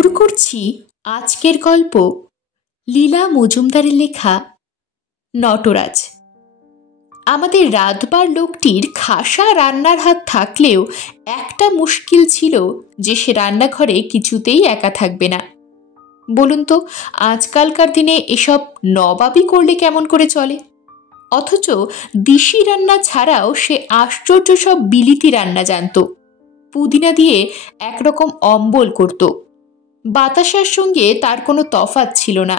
শুরু করছি আজকের গল্প লীলা মজুমদারের লেখা নটরাজ। আমাদের রাতবার লোকটির খাসা রান্নার হাত থাকলেও একটা মুশকিল ছিল যে সে রান্নাঘরে কিছুতেই একা থাকবে না। বলুন তো, আজকালকার দিনে এসব নবাবই করলে কেমন করে চলে? অথচ দিশি রান্না ছাড়াও সে আশ্চর্য সব বিলিতি রান্না জানত। পুদিনা দিয়ে একরকম অম্বল করত, বাতাসার সঙ্গে তার কোনো তফাৎ ছিল না।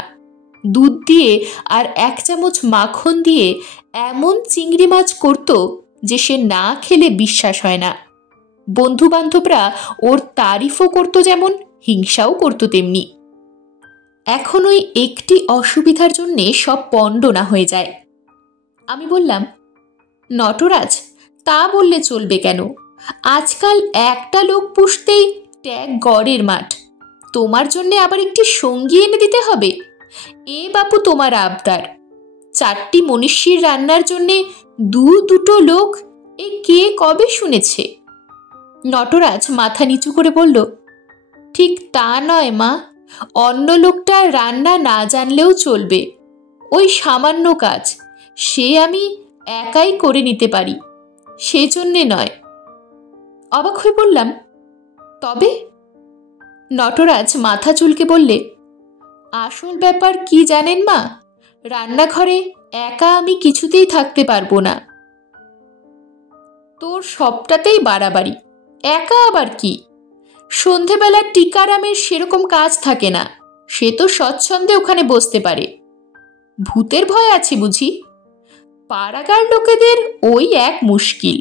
দুধ দিয়ে আর 1 চামচ মাখন দিয়ে এমন চিংড়ি মাছ করত যে সে না খেলে বিশ্বাস হয় না। বন্ধু বান্ধবরা ওর তারিফও করত, যেমন হিংসাও করত তেমনি। এখন ওই একটি অসুবিধার জন্যে সব পণ্ড না হয়ে যায়। আমি বললাম, নটরাজ, তা বললে চলবে কেন? আজকাল একটা লোক পুষতেই ট্যাগ গড়ের মাঠ। তোমার জন্যে আবার একটি সঙ্গী এনে দিতে হবে? এ বাপু তোমার আবদার। 4টি মনীষীর রান্নার জন্যে দুটো লোক, এ কে কবে শুনেছে? নটরাজ মাথা নিচু করে বলল, ঠিক তা নয় মা, অন্য লোকটা রান্না না জানলেও চলবে। ওই সামান্য কাজ সে আমি একাই করে নিতে পারি, সেজন্যে নয়। অবাক হয়ে বললাম, তবে? নটরাজ মাথা চুলকে বললে, আসল ব্যাপার কি জানেন মা, রান্নাঘরে একা আমি কিছুতেই থাকতে পারবো না। তোর সবটাতেই বাড়াবাড়ি। একা আবার কি? সন্ধেবেলা টিকারামের সেরকম কাজ থাকে না, সে তো স্বচ্ছন্দে ওখানে বসতে পারে। ভূতের ভয় আছে বুঝি? পাড়াগার লোকেদের ওই এক মুশকিল।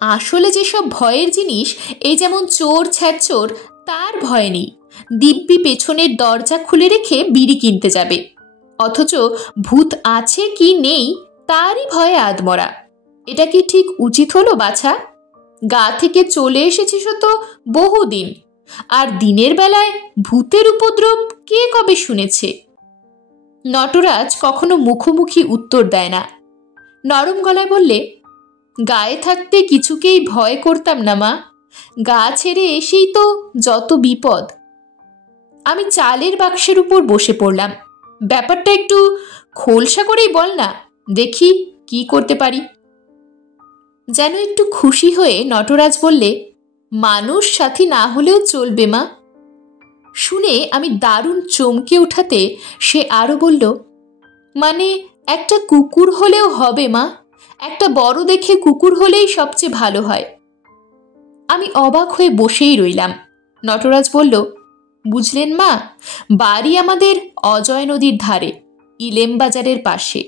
আসলে যেসব ভয়ের জিনিস, এই যেমন চোর ছ্যাচোর, তার ভয় নেই। দিব্যি পেছনের দরজা খুলে রেখে বিড়ি কিনতে যাবে। অথচ ভূত আছে কি নেই তারই ভয়ে আধমরা। এটা কি ঠিক উচিত হলো বাছা? গা থেকে চলে এসেছিস তো বহুদিন, আর দিনের বেলায় ভূতের উপদ্রব কে কবে শুনেছে? নটরাজ কখনো মুখোমুখি উত্তর দেয় না। নরম গলায় বললে, গায়ে থাকতে কিছুকেই ভয় করতাম না মা, গা ছেড়ে এসেই তো যত বিপদ। আমি চালের বাক্সের উপর বসে পড়লাম। ব্যাপারটা একটু খোলসা করেই বল না, দেখি কি করতে পারি। যেন একটু খুশি হয়ে নটরাজ বললে, মানুষ সাথী না হলেও চলবে মা। শুনে আমি দারুণ চমকে উঠাতে সে আরো বলল, মানে একটা কুকুর হলেও হবে মা, একটা বড় দেখে কুকুর হলেই সবচেয়ে ভালো হয়। আমি অবাক হয়ে বসেই রইলাম। নটরাজ বলল, বুঝলেন মা, বাড়ি আমাদের অজয় নদীর ধারে, ইলেম বাজারের পাশে।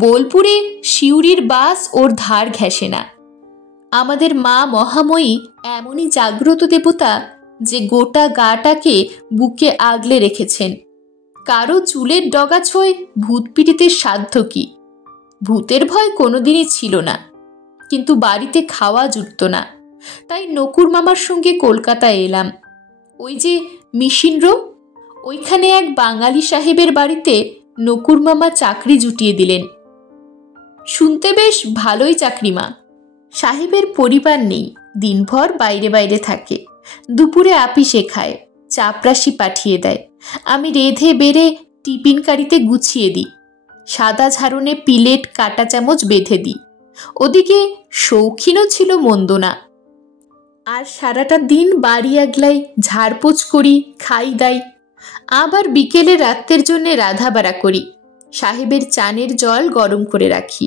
বোলপুরে শিউরির বাস ওর ধার ঘেঁষে না। আমাদের মা মহাময়ী এমনই জাগ্রত দেবতা যে গোটা গাটাকে বুকে আগলে রেখেছেন। কারো চুলের ডগা ছোঁয় ভূত পীড়িতের সাধ্য কি? ভূতের ভয় কোনোদিনই ছিল না, কিন্তু বাড়িতে খাওয়া জুটত না। তাই নকুর মামার সঙ্গে কলকাতায় এলাম। ওই যে মিশিন রো, ওইখানে এক বাঙালি সাহেবের বাড়িতে নকুর মামা চাকরি জুটিয়ে দিলেন। শুনতে বেশ ভালোই চাকরি মা। সাহেবের পরিবার নেই, দিনভর বাইরে বাইরে থাকে। দুপুরে আপিসে খায়, চাপরাশি পাঠিয়ে দেয়। আমি রেঁধে বেড়ে টিফিন কারিতে গুছিয়ে দিই, সাদা ঝাড়নে পিলেট কাটা চামচ বেঁধে দিই। ওদিকে শৌখিনও ছিল মন্দ না। আর সারাটা দিন বাড়ি আগলাই, ঝাড়পোছ করি, খাই দাই। আবার বিকেলে রাত্রের জন্যে রাধাবাড়া করি, সাহেবের চানের জল গরম করে রাখি।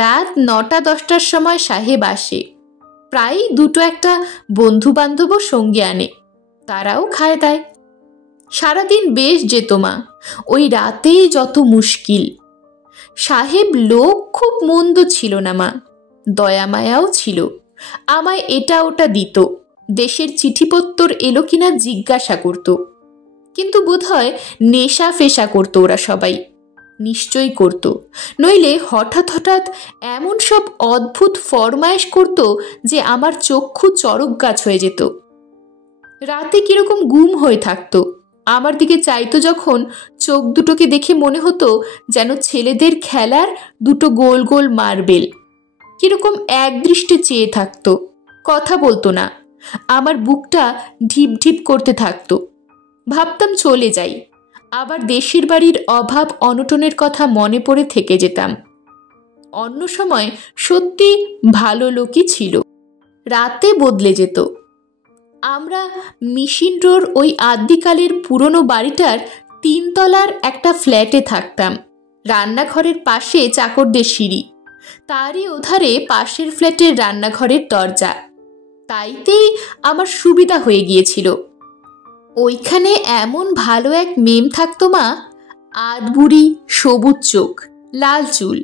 রাত 9টা-10টার সময় সাহেব আসে। প্রায় 2-1টা বন্ধু বান্ধবও সঙ্গে আনে, তারাও খায় দেয়। সারাদিন বেশ যেত মা, ওই রাতেই যত মুশকিল। সাহেব লোক খুব মন্দ ছিল না মা, দয়া মায়াও ছিল। আমায় এটা ওটা দিত, দেশের চিঠিপত্তর এলো কিনা জিজ্ঞাসা করত। কিন্তু বোধহয় নেশা ফেশা করতো ওরা সবাই, নিশ্চয়ই করত। নইলে হঠাৎ হঠাৎ এমন সব অদ্ভুত ফরমায়েশ করত যে আমার চক্ষু চড়ক গাছ হয়ে যেত। রাতে কিরকম গুম হয়ে থাকতো, আমার দিকে চাইতো যখন, চোখ দুটোকে দেখে মনে হতো যেন ছেলেদের খেলার 2টো গোল গোল মার্বেল। কিরকম একদৃষ্টে চেয়ে থাকতো, কথা বলতো না, আমার বুকটা ঢিপ ঢিপ করতে থাকতো। ভাবতাম চলে যাই, আবার দেশের বাড়ির অভাব অনটনের কথা মনে পড়ে থেকে যেতাম। অন্য সময় সত্যি ভালো লোকই ছিল, রাতে বদলে যেত। আমরা মিশন রোড ওই আদ্যিকালের পুরনো বাড়িটার 3 তলার একটা ফ্ল্যাটে থাকতাম। রান্নাঘরের পাশে চাকরদের সিঁড়ি, তারই ওধারে পাশের ফ্ল্যাটের রান্নাঘরের দরজা। তাইতেই আমার সুবিধা হয়ে গিয়েছিল। ওইখানে এমন ভালো এক মেম থাকতো মা, আধবুড়ি, সবুজ চোখ, লাল চুল,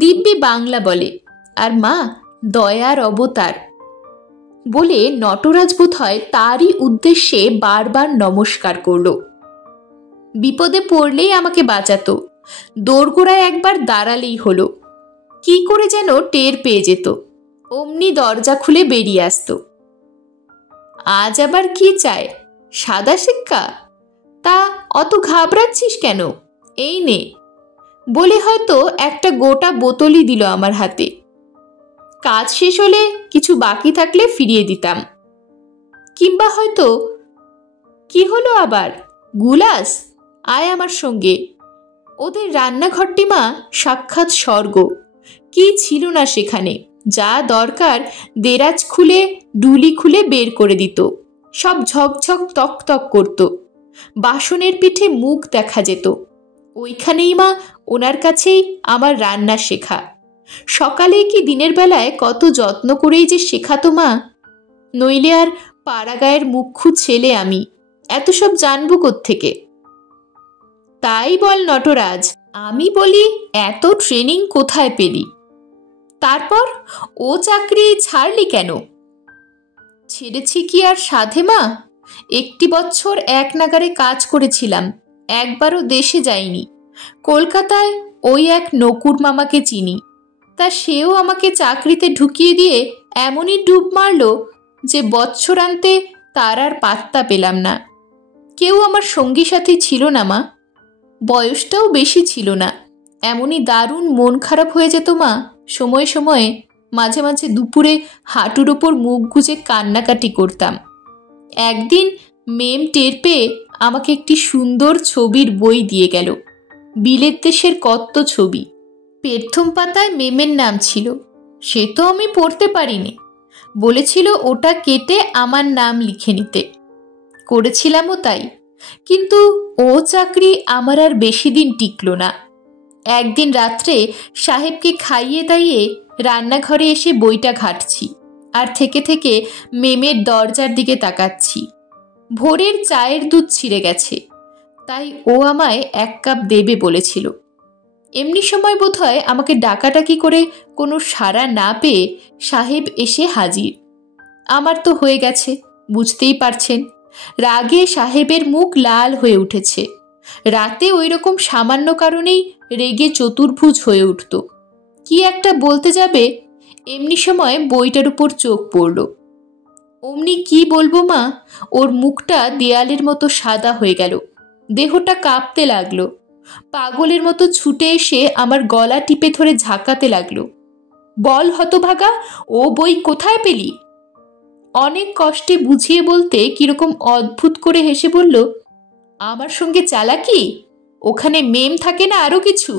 দিব্যি বাংলা বলে, আর মা দয়ার অবতার বলে নটরাজ বোধহয় তারই উদ্দেশ্যে বারবার নমস্কার করল। বিপদে পড়লেই আমাকে বাঁচাতো, দোরগোড়ায় একবার দাঁড়ালেই হলো। কি করে যেন টের পেয়ে যেত, অমনি দরজা খুলে বেরিয়ে আসতো। আজ আবার কি চায়? সাদা সিক্কা? তা অত ঘাবড়াচ্ছিস কেন, এই নে বলে হয়তো একটা গোটা বোতলই দিল আমার হাতে। কাজ শেষ হলে কিছু বাকি থাকলে ফিরিয়ে দিতাম, কিংবা হয়তো কি হলো আবার, গুলাস আয় আমার সঙ্গে। ওদের রান্নাঘরটি মা সাক্ষাৎ স্বর্গ। কি ছিল না সেখানে, যা দরকার দেরাজ খুলে ডুলি খুলে বের করে দিত, সব ঝকঝক তক তক করত। বাসনের পিঠে মুখ দেখা যেত। ওইখানেই মা ওনার কাছেই আমার রান্না শেখা। সকালে কি দিনের বেলায় কত যত্ন করেই যে শেখাতো মা, নইলে আর পাড়াগায়ের মুখ্যু ছেলে আমি, এত সব জানবো কোত্থেকে? তাই বল নটরাজ, আমি বলি এত ট্রেনিং কোথায় পেলি? তারপর ও চাকরি ছাড়লি কেন? ছেড়েছি কি আর সাধে মা, 1 বছর এক নাগারে কাজ করেছিলাম, একবারও দেশে যাইনি। কলকাতায় ওই এক নকুর মামাকে চিনি, তা সেও আমাকে চাকরিতে ঢুকিয়ে দিয়ে এমনই ডুব মারল যে বৎসরান্তে তার আর পাত্তা পেলাম না। কেউ আমার সঙ্গী সাথী ছিল না মা, বয়সটাও বেশি ছিল না। এমনই দারুণ মন খারাপ হয়ে যেত মা সময়ে সময়ে। মাঝে মাঝে দুপুরে হাঁটুর ওপর মুখ গুজে কান্নাকাটি করতাম। একদিন মেম টের পেয়ে আমাকে একটি সুন্দর ছবির বই দিয়ে গেল, বিলেত দেশের কত ছবি। প্রথম পাতায় মেমের নাম ছিল, সে তো আমি পড়তে পারিনি। বলেছিল ওটা কেটে আমার নাম লিখে নিতে, করেছিলামও তাই। কিন্তু ও চাকরি আমার আর বেশি দিন টিকল না। একদিন রাত্রে সাহেবকে খাইয়ে দাইয়ে রান্নাঘরে এসে বইটা ঘাঁটছি, আর থেকে থেকে মেমের দরজার দিকে তাকাচ্ছি। ভোরের চায়ের দুধ ছিঁড়ে গেছে, তাই ও আমায় 1 কাপ দেবে বলেছিল। এমনি সময় বোধহয় আমাকে ডাকাডাকি করে কোনো সাড়া না পেয়ে সাহেব এসে হাজির। আমার তো হয়ে গেছে, বুঝতেই পারছেন। রাগে সাহেবের মুখ লাল হয়ে উঠেছে। রাতে ওই রকম সামান্য কারণেই রেগে চতুর্ভুজ হয়ে উঠত। কি একটা বলতে যাবে, এমনি সময় বইটার উপর চোখ পড়ল। অমনি কি বলবো মা, ওর মুখটা দেয়ালের মতো সাদা হয়ে গেল, দেহটা কাঁপতে লাগলো। পাগলের মতো ছুটে এসে আমার গলা টিপে ধরে ঝাঁকাতে লাগলো। বল হতভাগা, ও বই কোথায় পেলি? অনেক কষ্টে বুঝিয়ে বলতে কিরকম অদ্ভুত করে হেসে বলল, আমার সঙ্গে চালাকি? ওখানে মেম থাকে না আরো কিছু?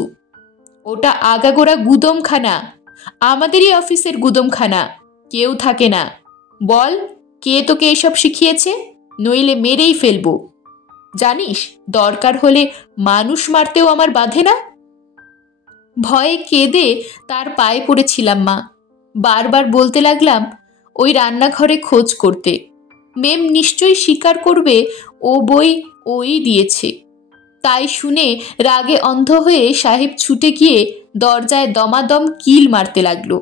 ওটা আগাগোড়া গুদমখানা, আমাদেরই অফিসের গুদমখানা, কেউ থাকে না। বল কে তোকে এসব শিখিয়েছে, নইলে মেরেই ফেলবো। জানিস দরকার হলে মানুষ মারতেও আমার বাধে না। ভয়ে কেঁদে তার পায়ে পড়েছিলাম মা। বারবার বলতে লাগলাম ওই রান্নাঘরে খোঁজ করতে, মেম নিশ্চয়ই স্বীকার করবে ও বই ওই দিয়েছে। তাই শুনে রাগে অন্ধ হয়ে সাহেব ছুটে গিয়ে দরজায় দমাদম কিল মারতে লাগলো।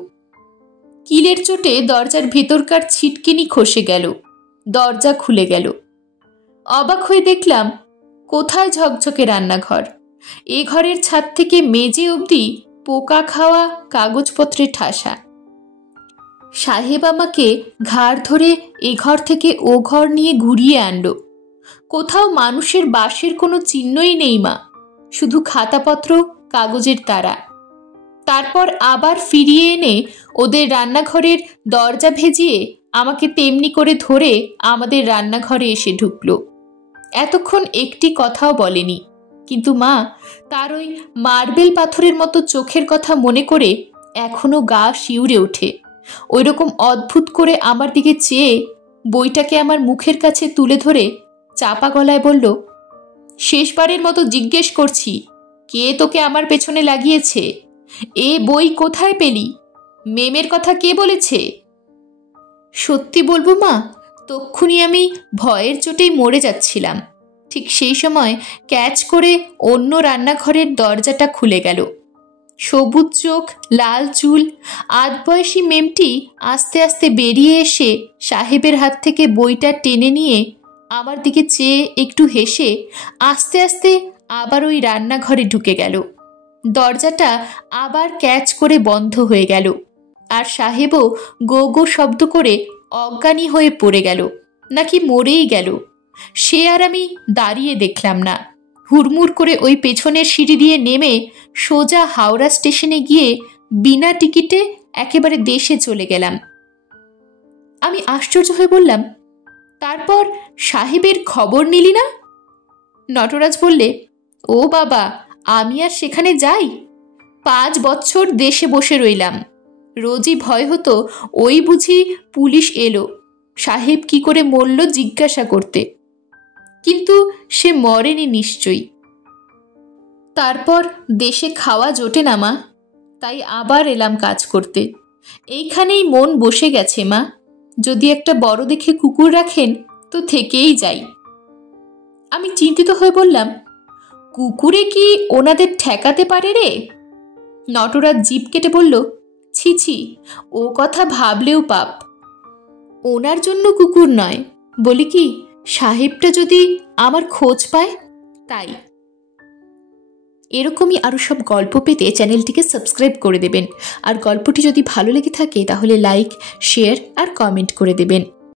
কিলের চোটে দরজার ভেতরকার ছিটকিনি খসে গেল, দরজা খুলে গেল। অবাক হয়ে দেখলাম কোথায় ঝকঝকে রান্নাঘর। এ ঘরের ছাদ থেকে মেজে অবধি পোকা খাওয়া কাগজপত্রে ঠাসা। সাহেব আমাকে ঘাড় ধরে এ ঘর থেকে ও ঘর নিয়ে ঘুরিয়ে আনলো। কোথাও মানুষের বাসের কোনো চিহ্নই নেই মা, শুধু খাতাপত্র, কাগজের তারা। তারপর আবার ফিরিয়ে এনে ওদের রান্নাঘরের দরজা ভেজিয়ে আমাকে তেমনি করে ধরে আমাদের রান্নাঘরে এসে ঢুকলো। এতক্ষণ একটি কথাও বলেনি, কিন্তু মা তার ওই মার্বেল পাথরের মতো চোখের কথা মনে করে এখনো গা শিউরে ওঠে। ওই রকম অদ্ভুত করে আমার দিকে চেয়ে বইটাকে আমার মুখের কাছে তুলে ধরে চাপা গলায় বলল, শেষবারের মতো জিজ্ঞেস করছি, কে তোকে আমার পেছনে লাগিয়েছে? এ বই কোথায় পেলি? মেমের কথা কে বলেছে? সত্যি বলবো মা, তক্ষুনি আমি ভয়ের চোটেই মরে যাচ্ছিলাম। ঠিক সেই সময় ক্যাচ করে অন্য রান্নাঘরের দরজাটা খুলে গেল। সবুজ চোখ, লাল চুল, আধবয়সী মেমটি আস্তে আস্তে বেরিয়ে এসে সাহেবের হাত থেকে বইটা টেনে নিয়ে আমার দিকে চেয়ে একটু হেসে আস্তে আস্তে আবার ওই রান্নাঘরে ঢুকে গেল। দরজাটা আবার ক্যাচ করে বন্ধ হয়ে গেল, আর সাহেবও গো গো শব্দ করে অজ্ঞানী হয়ে পড়ে গেল, নাকি মরেই গেল সে আর আমি দাঁড়িয়ে দেখলাম না। হুড়মুড় করে ওই পেছনের সিঁড়ি দিয়ে নেমে সোজা হাওড়া স্টেশনে গিয়ে বিনা টিকিটে একেবারে দেশে চলে গেলাম। আমি আশ্চর্য হয়ে বললাম, তারপর সাহেবের খবর নিলি না? নটরাজ বললে, ও বাবা, আমি আর সেখানে যাই? 5 বছর দেশে বসে রইলাম। রোজই ভয় হতো ওই বুঝি পুলিশ এলো সাহেব কি করে মরল জিজ্ঞাসা করতে, কিন্তু সে মরেনি নিশ্চয়ই। তারপর দেশে খাওয়া জোটে না মা, তাই আবার এলাম কাজ করতে। এইখানেই মন বসে গেছে মা, যদি একটা বড় দেখে কুকুর রাখেন তো থেকেই যাই। আমি চিন্তিত হয়ে বললাম, কুকুরে কি ওনাদের ঠেকাতে পারে রে? নটরাজ জিভ কেটে বলল, ছি ছি, ও কথা ভাবলেও পাপ। ওনার জন্য কুকুর নয়, বলি কি সাহেবটা যদি আমার খোঁজ পায় তাই। এরকমই আরও সব গল্প পেতে চ্যানেলটিকে সাবস্ক্রাইব করে দেবেন, আর গল্পটি যদি ভালো লেগে থাকে তাহলে লাইক, শেয়ার আর কমেন্ট করে দেবেন।